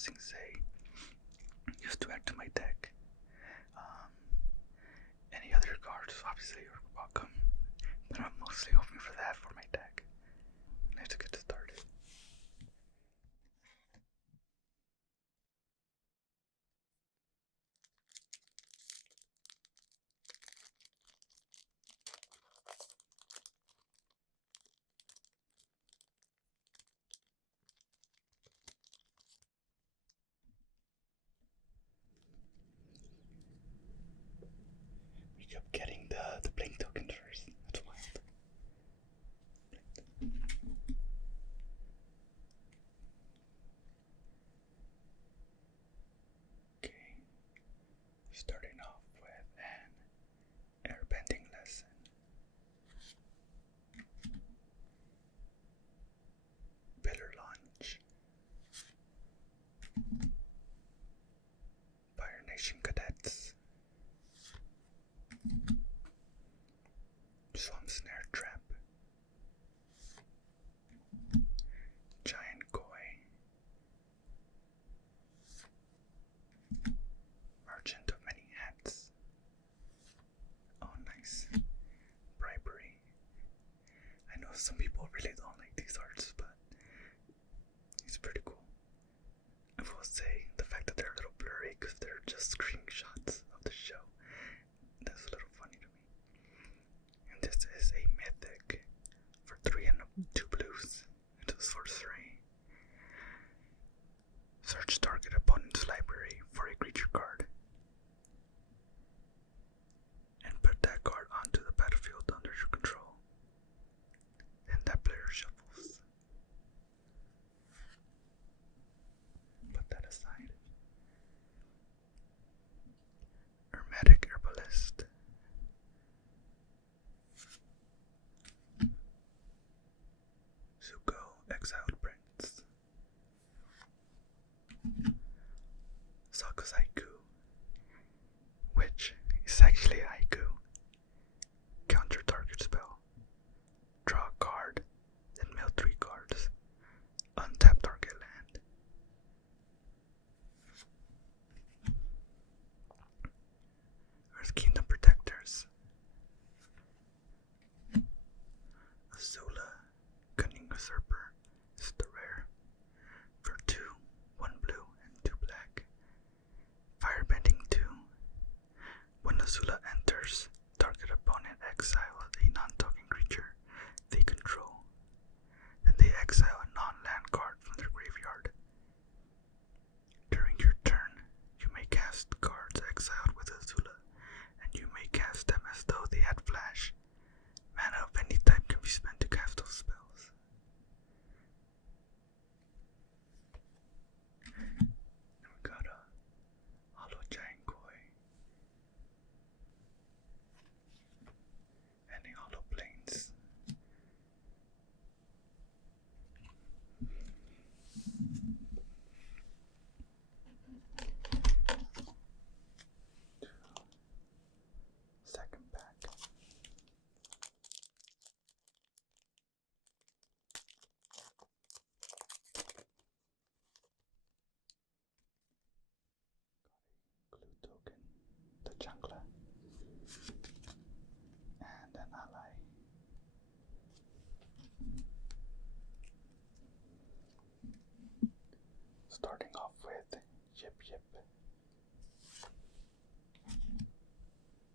Sing Say used to add to my deck. Any other cards, obviously, you're welcome. But I'm mostly hoping for that for my deck. Let's get started. We kept getting the blink token first. That's wild. Okay. Starting off with an airbending lesson. Pillar launch. Fire Nation cadets. Swamp snare trap. Giant koi. Merchant of many hats. Oh, nice. Bribery. I know some people really don't like these arts, but it's pretty cool. I will say the fact that they're a little blurry because they're just screenshots of the show. That's a little funny to me. And this is a mythic for 3 and 2 blues. It was for 3. Search target opponent's library for a creature card. And put that card onto the battlefield under your control. Then that player shuffles. Put that aside. Hermetic Herbalist. Zuko Exiled Prince. Saku's Haiku, which is actually a haiku. Counter target spell. Draw a card, then mill 3 cards. Untap target land. Earth Kingdom Protectors. Azula, Cunning Usurper is the rare. For 2, 1 blue and 2 black. Firebending 2. When Azula enters, target opponent exiles a non-talking creature they control. Then they exile a non-land card from their graveyard. During your turn, you may cast cards exiled with Azula, and you may cast them as though they had flash. Mana of any type can be spent to cast those spells. And we got a Hollow Giant Koi and a Hollow Plains. Second pack. Glue token, the jungler, and an ally. Starting off with Yip Yip,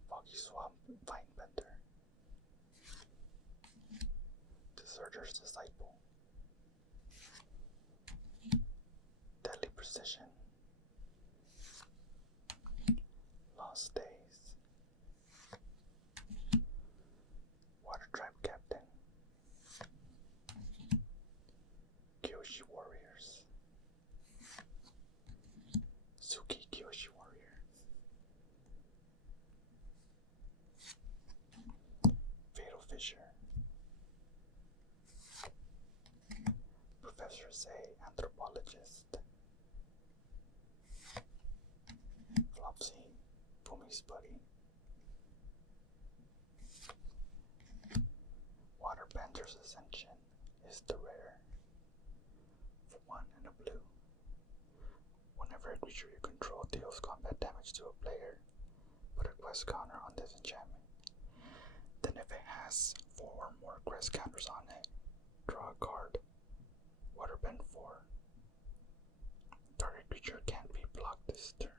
Foggy Swamp Vinebender, Deserter's Disciple, Deadly Precision, Lost Days, Water Tribe Captain, Kyoshi Warriors, Suki Kyoshi Warrior, Fatal Fissure, Professor Zay Anthropologist, Flopsy Fumi's Buddy, Waterbender's Ascension is the rare. For 1 and a blue. Whenever a creature you control deals combat damage to a player, put a quest counter on this enchantment. Then if it has 4 or more quest counters on it, draw a card. Waterbend 4. Target creature can't be blocked this turn.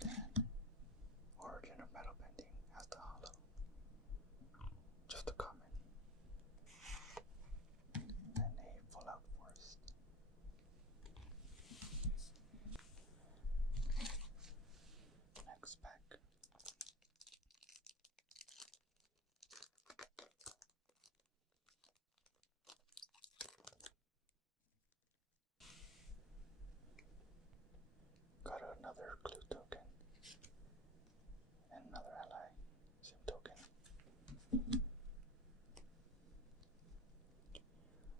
Then, Origin of Metal Bending has the hollow. Just a common. And a Fallout Forest. Next pack. Got another clue token. And another ally. Same token.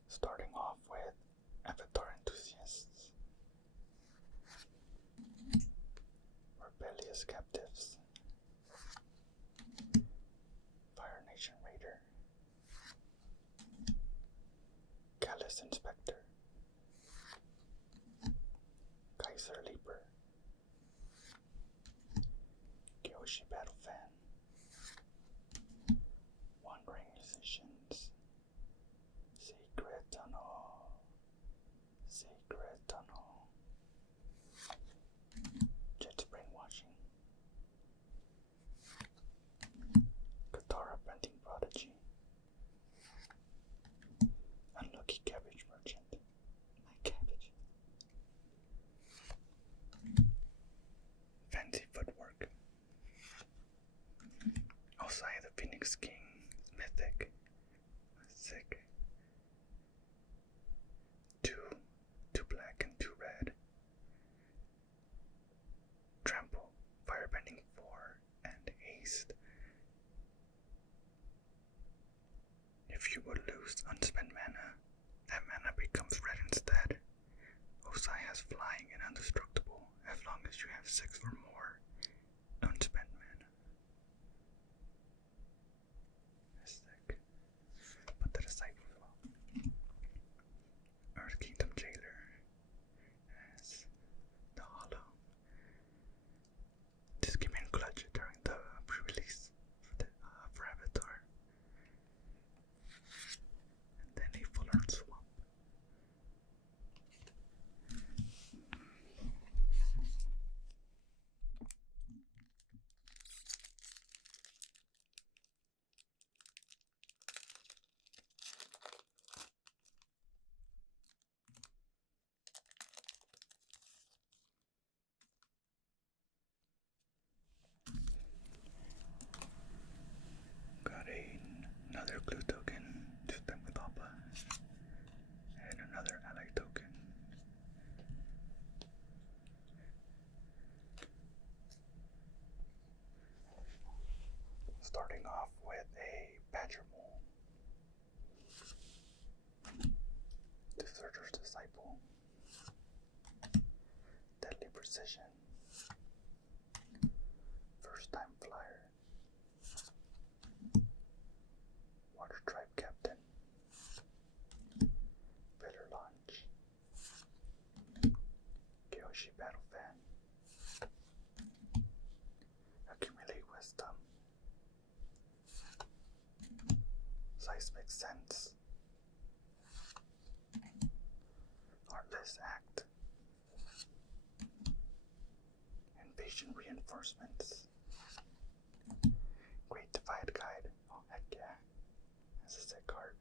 Starting off with Avatar Enthusiasts. Rebellious Captives. Fire Nation Raider. Callous Inspector. Kaiser Leaper. Kyoshi Battle Fan. Wandering Musicians. Secret Tunnel. Secret Tunnel. Jet's Brainwashing. Katara Bending Prodigy. Unlucky Cabbage Merchant. My cabbage. Fancy Footwork. Osai the Phoenix King. Mythic. Sick. 2 black and 2 red. Trample, Firebending 4, and Haste. If you would lose unspent mana, that mana becomes red instead. Osai has flying and indestructible as long as you have 6 or more unspent mana. That's sick. Put that aside as well. Earth Kingdom Jailer has the hollow. This came in clutch during the pre-release for Avatar. And then a Full Art Swamp. Got another clue token, this time with Appa, and another ally token. Starting off with a Badger Mole, Deserter's Disciple, Deadly Precision, First Time Flyer, Water Tribe Captain, Bitter Launch, Kyoshi Battle Fan, Accumulate Wisdom, Seismic Sense, Heartless Act, Invasion Reinforcements, Great Divide Guide. Oh heck yeah, that's a sick card.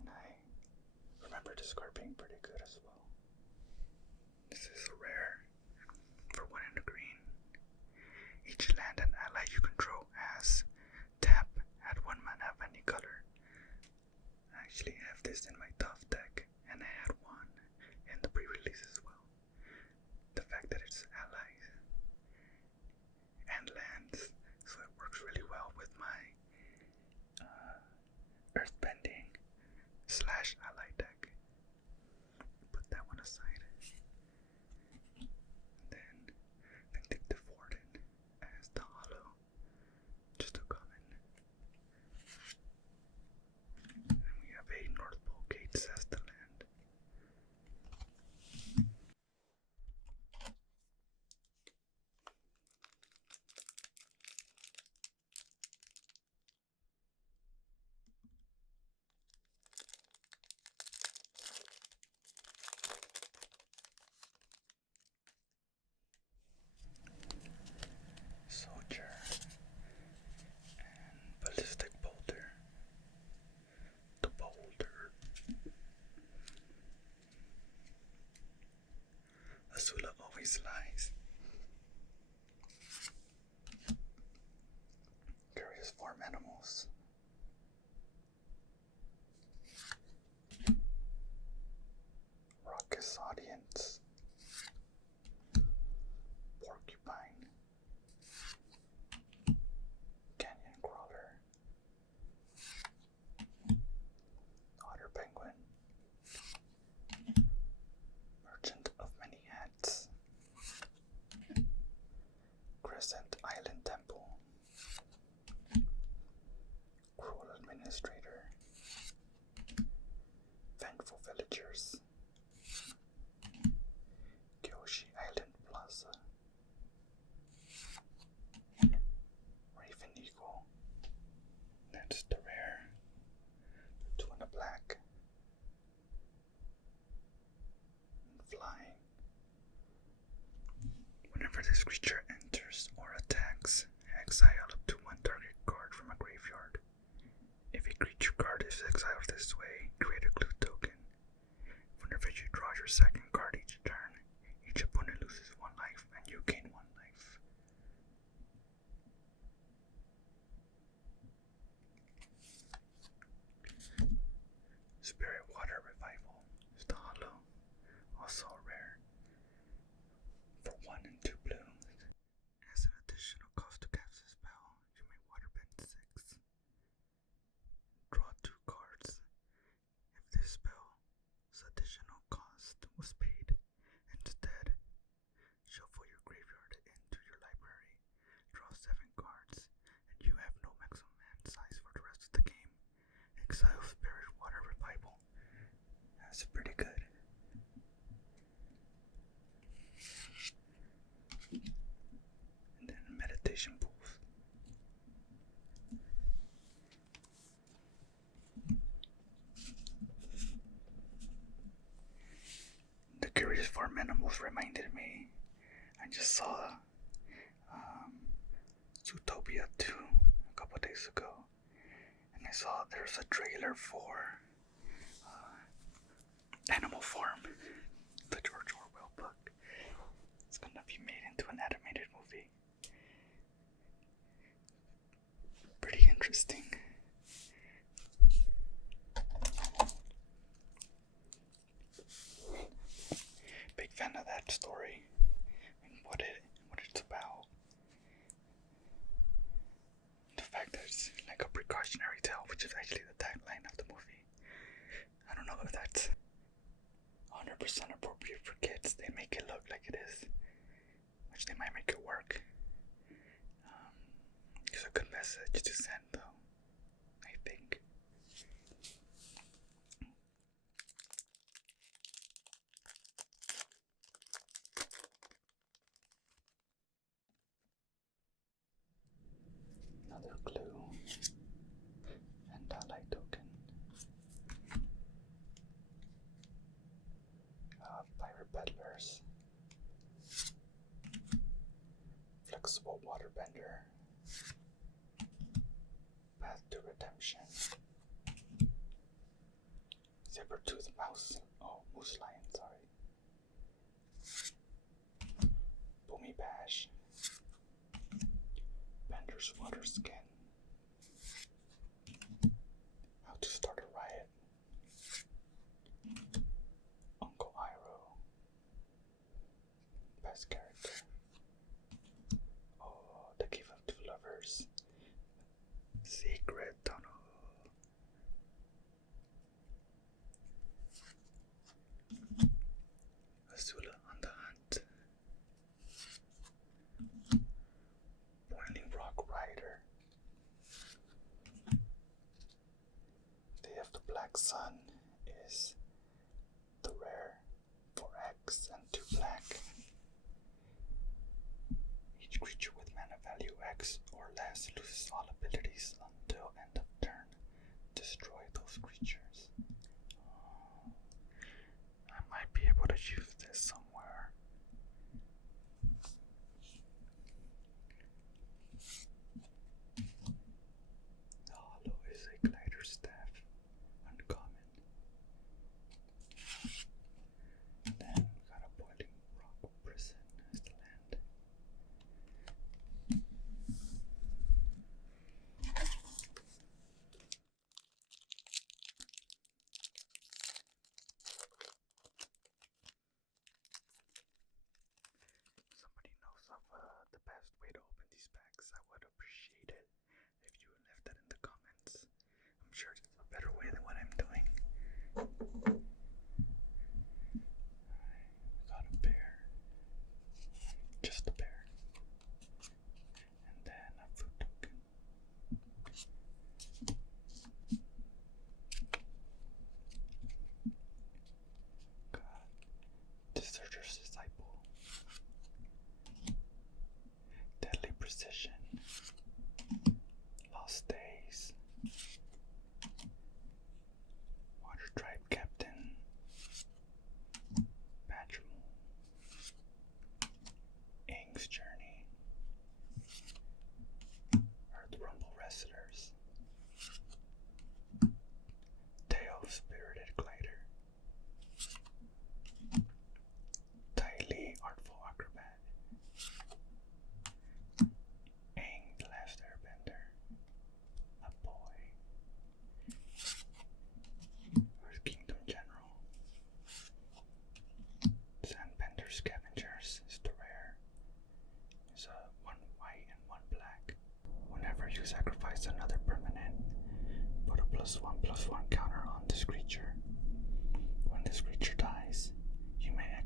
And I remember this card being pretty good as well. This is a rare for 1 in the green. Each land and ally you control has tap, add 1 mana of any color. I actually have this in my tough deck, and I had 1 in the pre-release as well. The fact that it's allies and lands, so it works really well with my Earthbending / ally deck. Put that one aside. Then Vindictive Warden as the hollow, just a common. And we have a Northern curious farm animals. Raucous audience. Porcupine. Canyon crawler. Otter penguin. Merchant of many hats. Crescent Island Temple. Cruel administrator. Vengeful villagers. Kyoshi Island Plaza. Raven Eagle. That's the rare. The two in the black. And flying. Whenever this creature enters or attacks, exile up to one target card from a graveyard. If a creature card is exiled this way, create a clue token. Whenever you draw your second card each turn, each opponent loses 1 life and you gain 1 life. Spirit Water Revival is the hollow, also rare, for 1 and 2 blue. As an additional cost to cast a spell, you may waterbend 6. Draw 2 cards. If this spell's additional cost was paid, instead, shuffle your graveyard into your library, draw 7 cards, and you have no maximum hand size for the rest of the game. Exile Spirit Water Revival. That's pretty good. And then Meditation Pools. The Curious Farm Animals reminded me, I just saw Zootopia 2 a couple days ago, and I saw there's a trailer for Animal Farm, the George Orwell book. It's gonna be made into an animated movie. Pretty interesting. Big fan of that story and what it's about. The fact that it's like a precautionary tale, which is actually the tagline of the movie. I don't know if that's 100% appropriate for kids. They make it look like it is, which they might make it work. It's a good message to send, though, I think. Another clue and a light token. Pirate Peddlers. Flexible Waterbender. Path to Redemption. Saber-toothed Moose Lion, sorry. Boomy Bash. Bender's Water Skin. How to Start a Riot. Uncle Iroh. Best character. Oh, The Cave of Two Lovers. Secret Tunnel. Azula on the Hunt. Boiling Rock Rider. Day of the Black Sun is the rare for X and 2 black. Each creature with mana value X or less loses all abilities until end of turn. Destroy those creatures. I might be able to use this somewhere. The hollow is a glider staff. Uncommon. Then we got a Boiling Rock Prison as the land.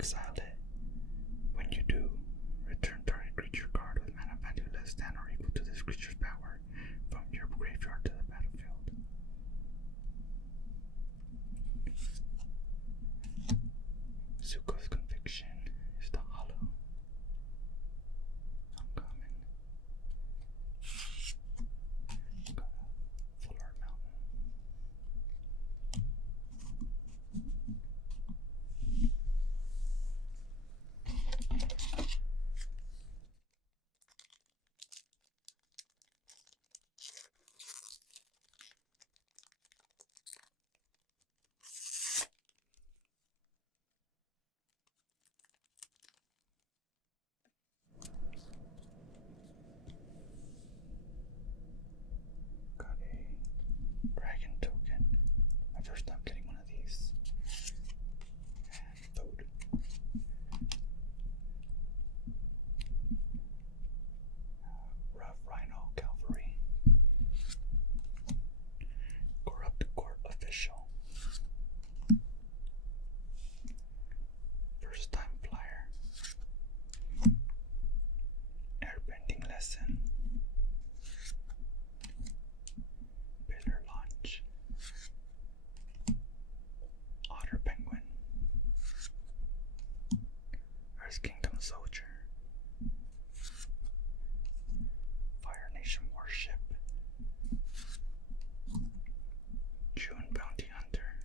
exile it. When you do, return target creature card with mana value less than or equal to this creature's power from your graveyard to the battlefield. Zuko's Conviction is the hollow. Uncommon. Got a Fuller Mountain. Got a dragon token. My first time getting one of these. And food. Rough Rhino Cavalry. Corrupt Court Official. First time flyer. Airbending Lesson. Bitter Launch. Otter Penguin. Earth Kingdom Soldier. Fire Nation Warship. June Bounty Hunter.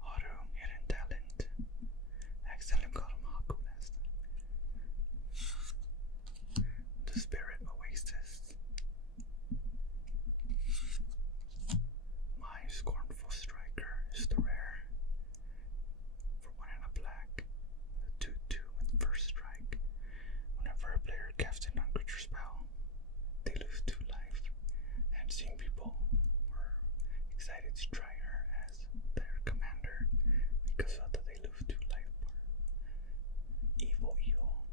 Auto Hidden Talent. Accidentally called him Haku last time. The Spirit Oasis. My Scornful Striker is the rare. For 1 and a black. A 2/2 with first strike. Whenever a player casts a non-creature spell, they lose 2 life. And seeing people were excited to try her as their commander because of that they lose 2 life part. Evil Eel.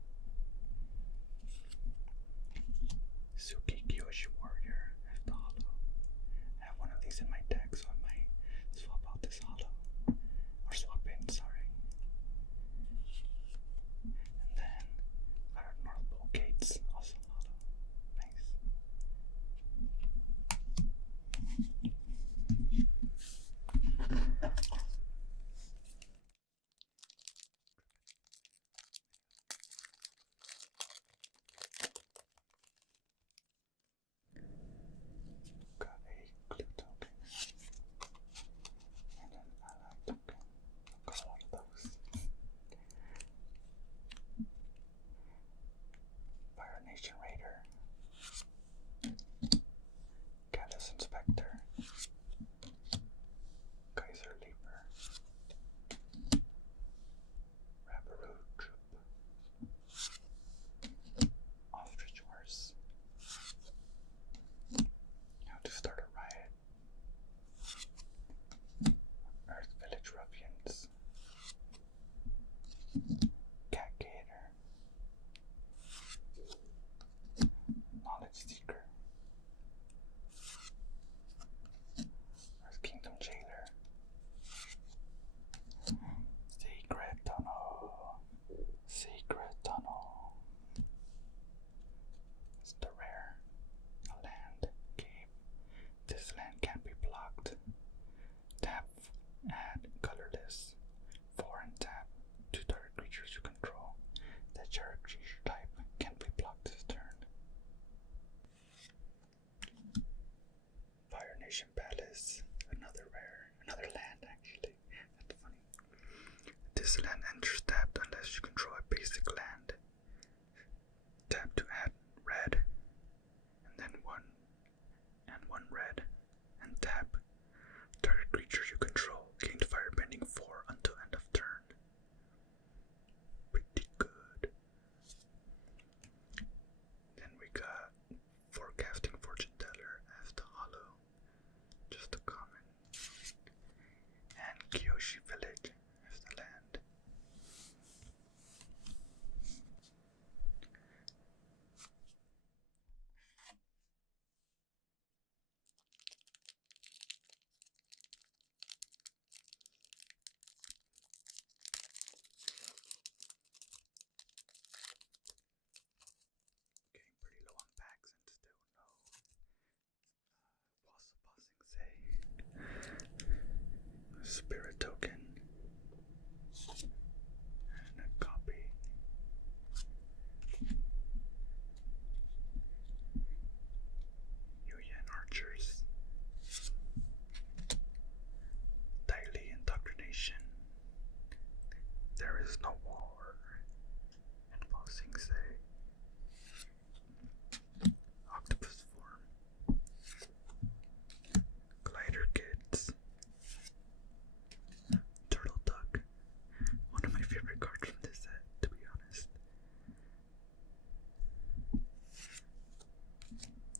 Suki Kyoshi Warrior as the hollow. I have one of these in my deck, so I might swap out this hollow. Or swap in, sorry. And then got our North Pole Gates, also hollow. Nice. Got a Clue token. And an ally token. Got a lot of those. Fire Nation Raider. Callous Inspector. Kaiser Leaper. Rabaroo Troop. Ostrich Horse. How to Start a Riot. Earth Village Ruffians. Cat Gator. Knowledge Seeker. Earth Kingdom Jailer. Secret Tunnel. Secret Tunnel. It's the rare. A land. Cave. This land can't be blocked. Tap. Add. Colorless. 4 and tap. 2 target creatures you control. That your creature type can't be blocked this turn. Fire Nation Palace. Another rare. Another land actually. That's funny. This land enters tapped unless you control a basic land. Tap to add red. And then 1 and 1 red. And tap. Target creature you control gain firebending 4 until end of turn. Pretty good. Then we got Forecasting Fortune Teller as the hollow. Just a common. And Kyoshi Village as the land.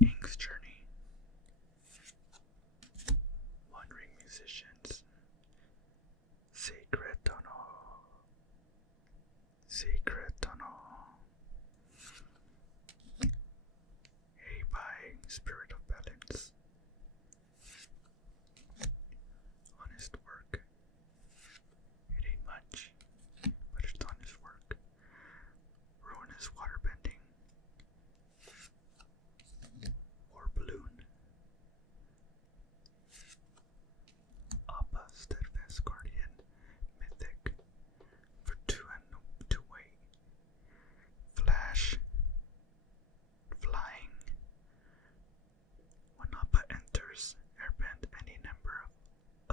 Ink's Journey. Wandering Musicians. Secret Tunnel. Secret Tunnel. Hey, by Spirit of Balance. Honest Work. It ain't much, but it's honest work. Ruinous Waterbending. Or Balloon. Appa Steadfast Guardian. Mythic. For 2 and 2 weight. Flash. Flying. When Appa enters, airbend any number of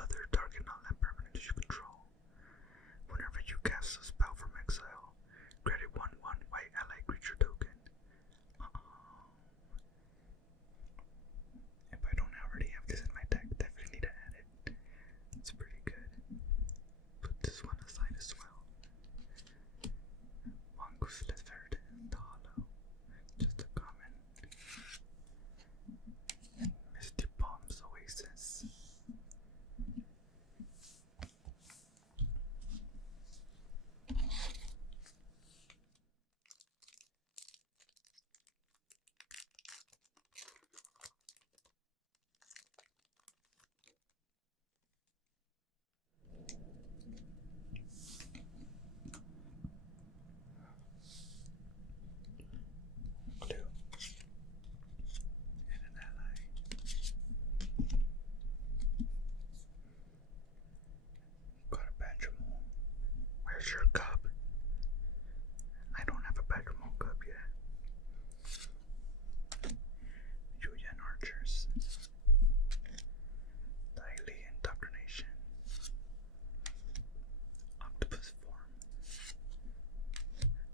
other target non-land permanents you control. Whenever you cast a spell from exile, credit 1/1 white ally creature token. If I don't already have this in my deck, definitely need to add it. It's pretty good. Put this one aside as well. Mongoose Lizard, the Hollow, just a common. Misty Palms Oasis. Glue. And an ally. Got a Badgermole. Where's your cub? I don't have a Badgermole cub yet. Julian Archers. Daily Indoctrination. Octopus Form.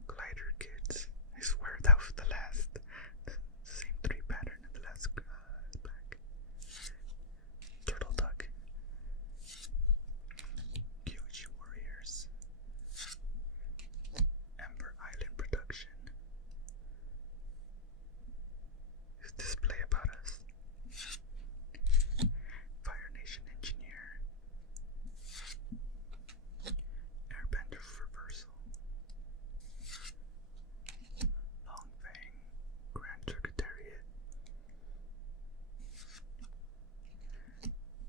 Glider Kids. I swear that was the last. The same 3 pattern in the last pack. Turtle Duck. Kyoji Warriors. Ember Island Production. Is this play about us? Fire Nation Engineer. Airbender Reversal. Long Fang. Grand Secretariat.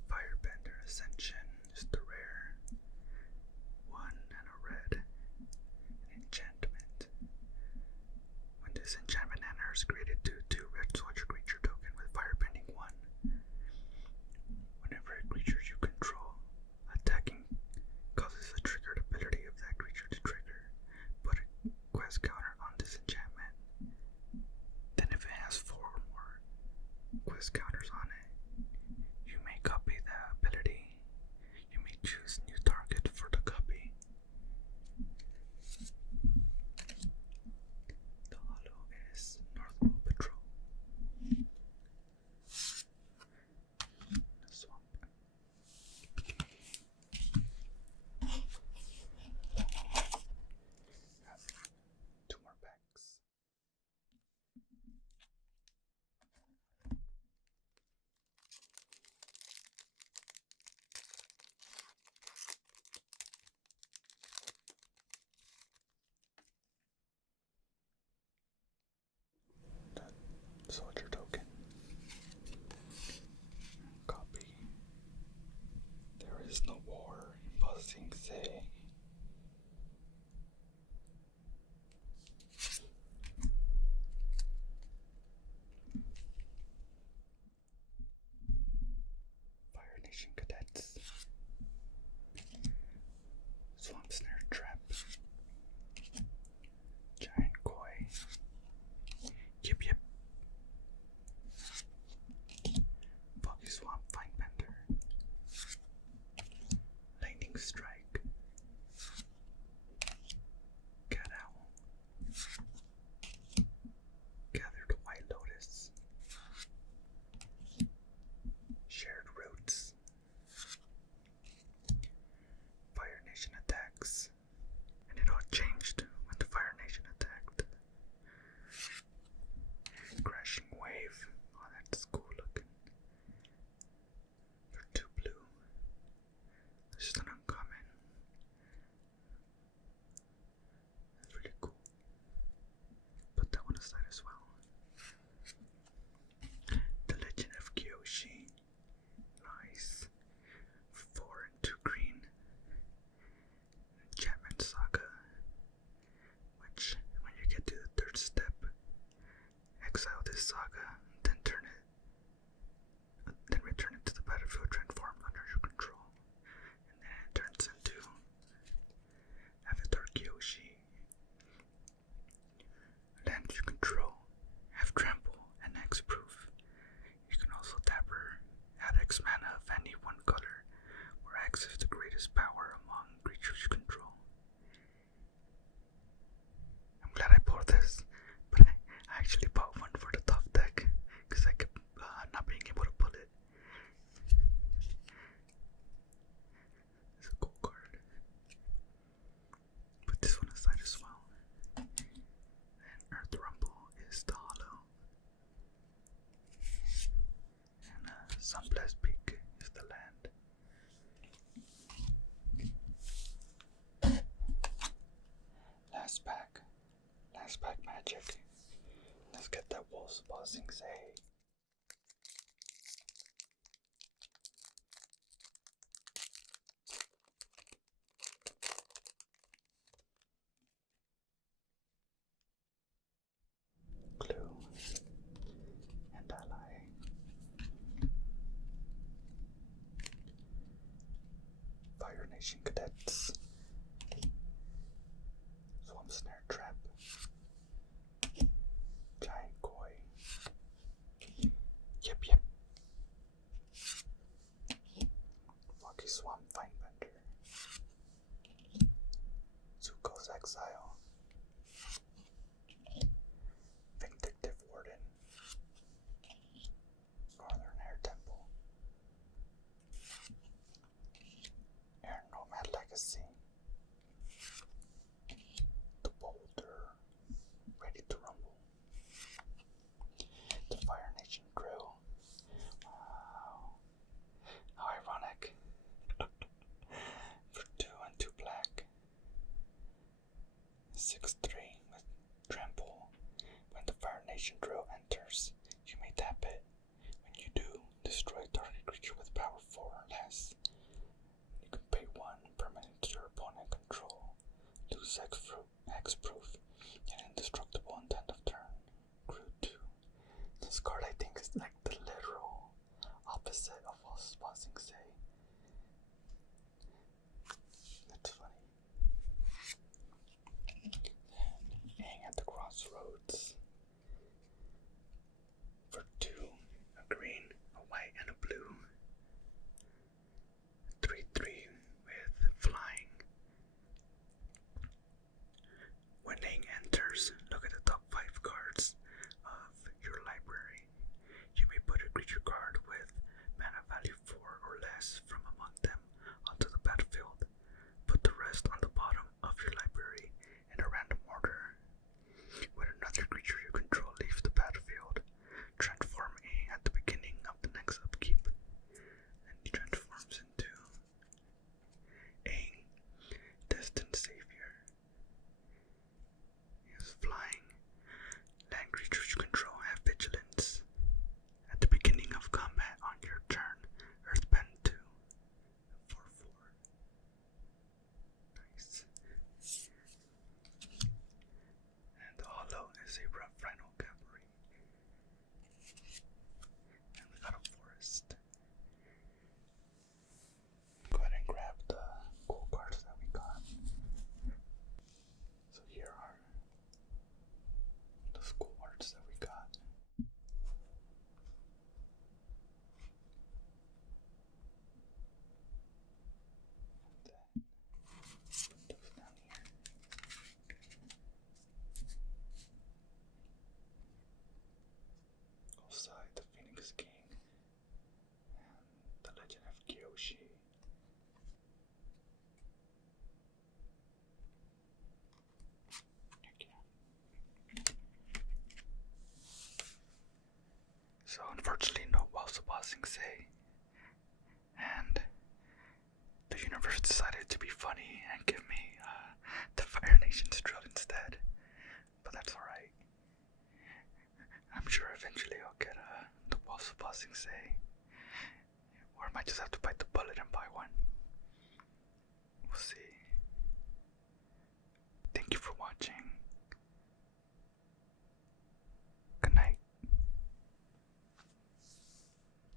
Firebender Ascension is the rare. 1 and a red. An enchantment. When this enchantment enters, created 2/2 red soldier creature token with firebending 1. Whenever a creature you control attacking causes a triggered ability of that creature to trigger, put a quest counter on this enchantment. Then if it has 4 or more quest counters on it, you may copy the ability. You may choose new target for the copy. The Hollow is North Pole Patrol. The Swamp. 2 more packs. exile this saga, then return it to the battlefield transformed under your control. And then it turns into Avatar Kyoshi. Land you control, have trample and X proof. You can also tap her, add X mana of any one color, where X is the greatest power among creatures you control. I'm glad I bought this, but I actually bought one for the top deck because I kept not being able to pull it. It's a cool card. Put this one aside as well. And Earth Rumble is the hollow. And Sunblast Peak is the land. Last pack magic. Let's get that Wolf's Buzzing Say. Clue and Ally. Fire Nation Cadets. Swamp Snare Trap. Giant Koi. Yep. Rocky Swamp Vinebender. Zuko's Exile. Vindictive Warden. Northern Air Temple. Air Nomad Legacy. The Boulder. Ready to Rumble. The Fire Nation Drill. Wow. How ironic. For 2 and 2 black. 6/3 with trample. When the Fire Nation Drill enters, you may tap it. When you do, destroy target creature with power 4 or less. You can pay 1 permanent to your opponent control. Lose X proof and indestructible until end of turn. Crew 2. This card I think is like the literal opposite of Wolf's Buzzing Say. That's funny. Hang at the Crossroads. For 2, a green, a white, and a blue. 3/3 with flying. When Hang enters, look at the top 5 cards of your library. You may put a creature card with mana value 4 or less from among them onto the battlefield. Put the rest on the bottom of your library in a random order. When another creature you control leaves the battlefield, transform A at the beginning of the next upkeep. And he transforms into A, Destined Savior. He is flying. Land creatures you control have vigilance. At the beginning of combat on your turn, Earthbend 2. 4/4. Nice. And the hollow is a rough Rhino Cavalry. And we got a forest. Go ahead and grab the cool cards that we got. So here are the cool arts that we got. And then put those down here. Outside the Phoenix King and the Legend of Kyoshi. So unfortunately no Wolf's Buzzing Say. And the universe decided to be funny and give me the Fire Nation's Drill instead. But that's alright. I'm sure eventually I'll get the Wolf's Buzzing Say. Or I might just have to bite the bullet and buy one. We'll see. Thank you for watching.